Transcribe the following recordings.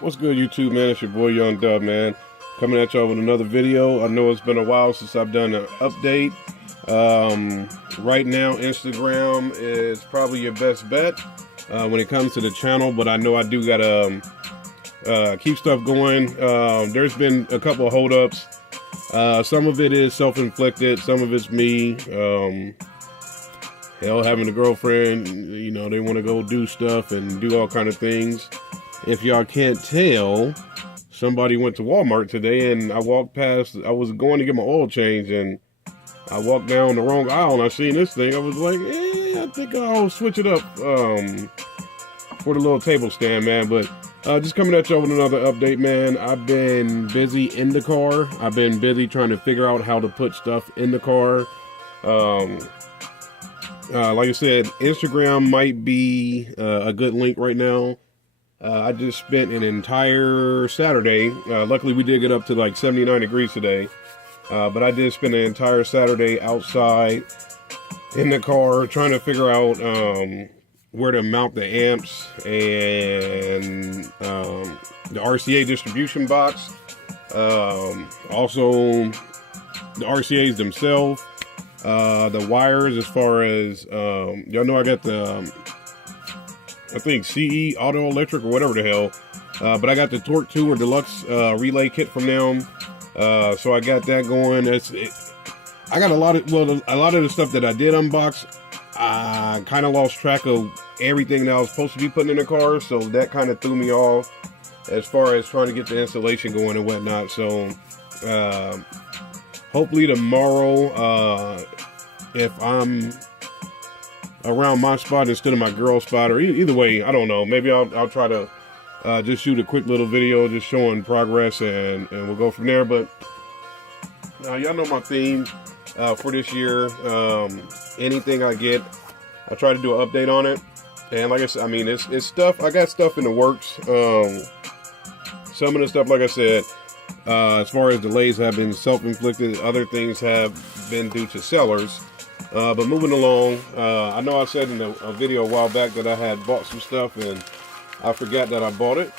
What's good, YouTube, man? It's your boy Young Dub, man. Coming at y'all with another video. I know it's been a while since I've done an update. Right now, Instagram is probably your best bet when it comes to the channel, but I know I do gotta keep stuff going. There's been a couple of holdups. Some of it is self-inflicted. Some of it's me. Hell, having a girlfriend, you know, they want to go do stuff and do all kind of things. If y'all can't tell, somebody went to Walmart today and I walked past, I was going to get my oil change and I walked down the wrong aisle and I seen this thing. I was like, I think I'll switch it up for the little table stand, man. But just coming at y'all with another update, man. I've been busy in the car. I've been busy trying to figure out how to put stuff in the car. Like I said, Instagram might be a good link right now. I just spent an entire Saturday. Luckily, we did get up to like 79 degrees today. But I did spend an entire Saturday outside in the car trying to figure out where to mount the amps and the RCA distribution box. Also, the RCAs themselves. The wires, as far as y'all know, I got the I think CE Auto Electric or whatever the hell, but I got the Torque 2 or Deluxe relay kit from them, so I got that going. I got a lot of the stuff that I did unbox. I kind of lost track of everything that I was supposed to be putting in the car, so that kind of threw me off as far as trying to get the installation going and whatnot. So hopefully tomorrow, if I'm around my spot instead of my girl spot, or either way, I don't know. Maybe I'll try to just shoot a quick little video just showing progress, and we'll go from there. But y'all know my theme for this year. Anything I get, I try to do an update on it. And like I said, I mean, it's stuff. I got stuff in the works. Some of the stuff, like I said, as far as delays have been self-inflicted. Other things have been due to sellers. But moving along, I know I said in a video a while back that I had bought some stuff and I forgot that I bought it.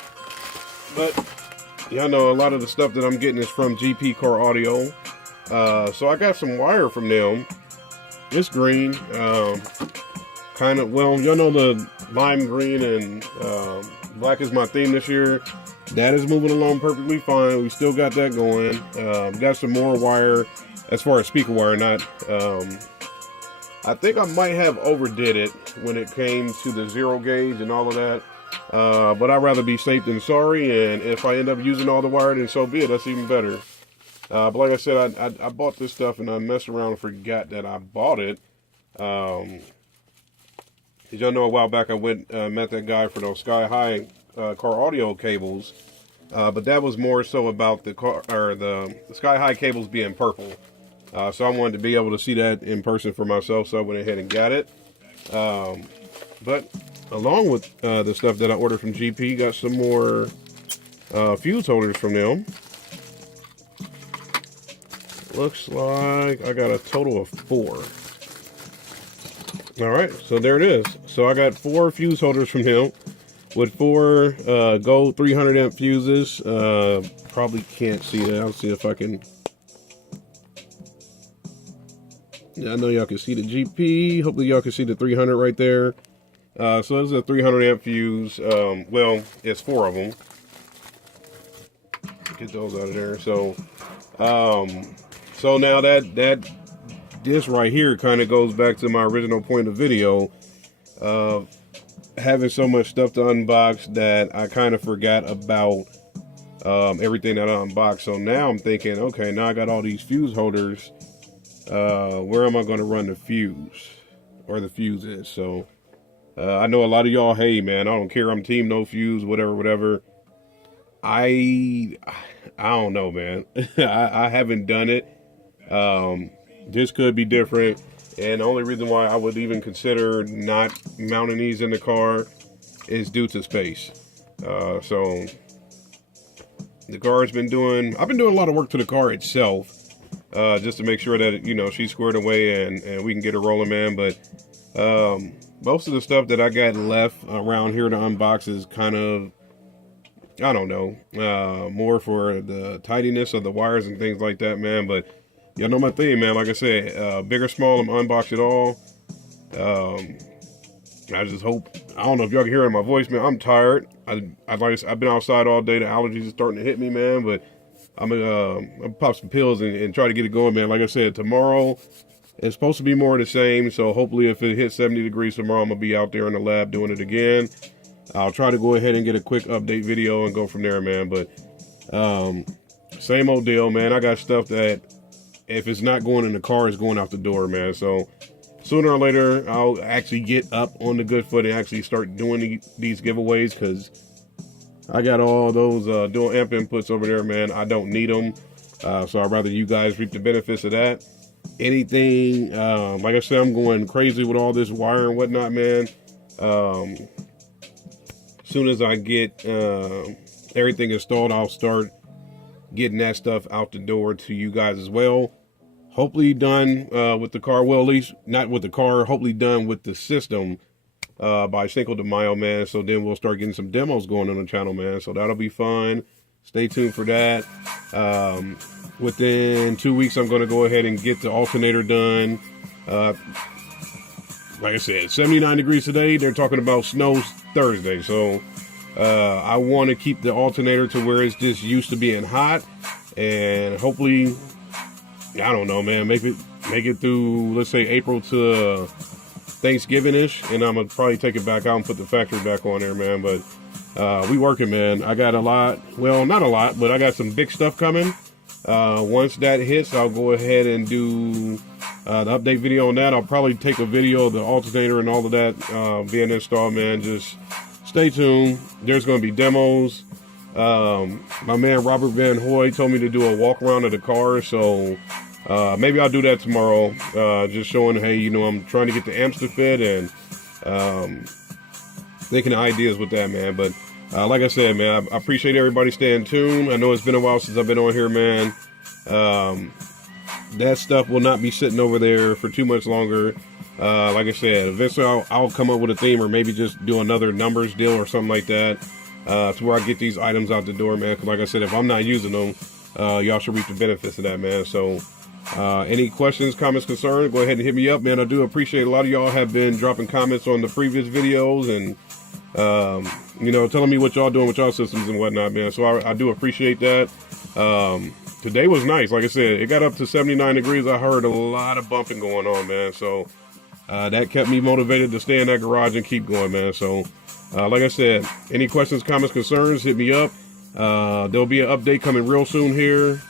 But y'all know a lot of the stuff that I'm getting is from GP Car Audio. So I got some wire from them. It's green. Kind of, well, y'all know the lime green and black is my theme this year. That is moving along perfectly fine. We still got that going. Got some more wire as far as speaker wire, not... I think I might have overdid it when it came to the zero gauge and all of that. But I'd rather be safe than sorry. And if I end up using all the wire, then so be it. That's even better. But like I said, I bought this stuff and I messed around and forgot that I bought it. As y'all know, a while back I went met that guy for those Sky High car audio cables. But that was more so about the car, or the Sky High cables being purple. So I wanted to be able to see that in person for myself, so I went ahead and got it. But along with the stuff that I ordered from GP, got some more fuse holders from them. Looks like I got a total of 4. Alright, so there it is. So I got 4 fuse holders from him with 4 gold 300 amp fuses. Probably can't see that. I'll see if I can... Yeah, I know y'all can see the GP. Hopefully y'all can see the 300 right there. So this is a 300 amp fuse. Well, it's 4 of them. Get those out of there. So, so now that this right here kind of goes back to my original point of video. Having so much stuff to unbox that I kind of forgot about everything that I unboxed. So now I'm thinking, okay, now I got all these fuse holders. Where am I going to run the fuse, or the fuses? So I know a lot of y'all, hey man, I don't care, I'm team no fuse, whatever. I don't know, man. I haven't done it. This could be different, and the only reason why I would even consider not mounting these in the car is due to space. So the car's been doing, I've been doing a lot of work to the car itself. Just to make sure that, you know, she's squared away and we can get her rolling, man. But most of the stuff that I got left around here to unbox is kind of I don't know, more for the tidiness of the wires and things like that, man. But y'all know my thing, man. Like I said, big or small, I'm unbox it all. I just hope, I don't know if y'all can hear in my voice, man. I'm tired. I've been outside all day. The allergies are starting to hit me, man. But I'm gonna pop some pills and try to get it going, man. Like I said, tomorrow it's supposed to be more of the same. So hopefully, if it hits 70 degrees tomorrow, I'm gonna be out there in the lab doing it again. I'll try to go ahead and get a quick update video and go from there, man. But same old deal, man. I got stuff that if it's not going in the car, it's going out the door, man. So sooner or later, I'll actually get up on the good foot and actually start doing these giveaways, because I got all those dual amp inputs over there, man. I don't need them. So I'd rather you guys reap the benefits of that. Anything, like I said, I'm going crazy with all this wire and whatnot, man. Soon as I get everything installed, I'll start getting that stuff out the door to you guys as well. Hopefully done with the car, well, at least not with the car, hopefully done with the system by Cinco de Mayo, man. So then we'll start getting some demos going on the channel, man. So that'll be fun. Stay tuned for that. Within 2 weeks, I'm going to go ahead and get the alternator done. Like I said, 79 degrees today. They're talking about snow Thursday. So I want to keep the alternator to where it's just used to being hot. And hopefully, I don't know, man, make it through, let's say, April to Thanksgiving-ish. And I'm going to probably take it back out and put the factory back on there, man. But we working, man. I got a lot. Well, not a lot, but I got some big stuff coming. Once that hits, I'll go ahead and do the update video on that. I'll probably take a video of the alternator and all of that being installed, man. Just stay tuned. There's going to be demos. My man Robert Van Hoy told me to do a walk around of the car, so maybe I'll do that tomorrow. Just showing, hey, you know, I'm trying to get the amps to fit and thinking of ideas with that, man. But like I said, man, I appreciate everybody staying tuned. I know it's been a while since I've been on here, man. That stuff will not be sitting over there for too much longer. Like I said, eventually I'll come up with a theme, or maybe just do another numbers deal or something like that, to where I get these items out the door, man. Because like I said, if I'm not using them, y'all should reap the benefits of that, man. So any questions, comments, concerns, go ahead and hit me up, man. I do appreciate a lot of y'all have been dropping comments on the previous videos and you know, telling me what y'all doing with y'all systems and whatnot, man. So I do appreciate that. Today was nice. Like I said, it got up to 79 degrees. I heard a lot of bumping going on, man. So that kept me motivated to stay in that garage and keep going, man. So like I said, any questions, comments, concerns, hit me up. There'll be an update coming real soon here,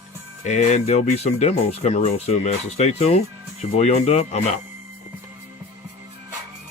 and there'll be some demos coming real soon, man. So stay tuned. It's your boy Young Dub. I'm out.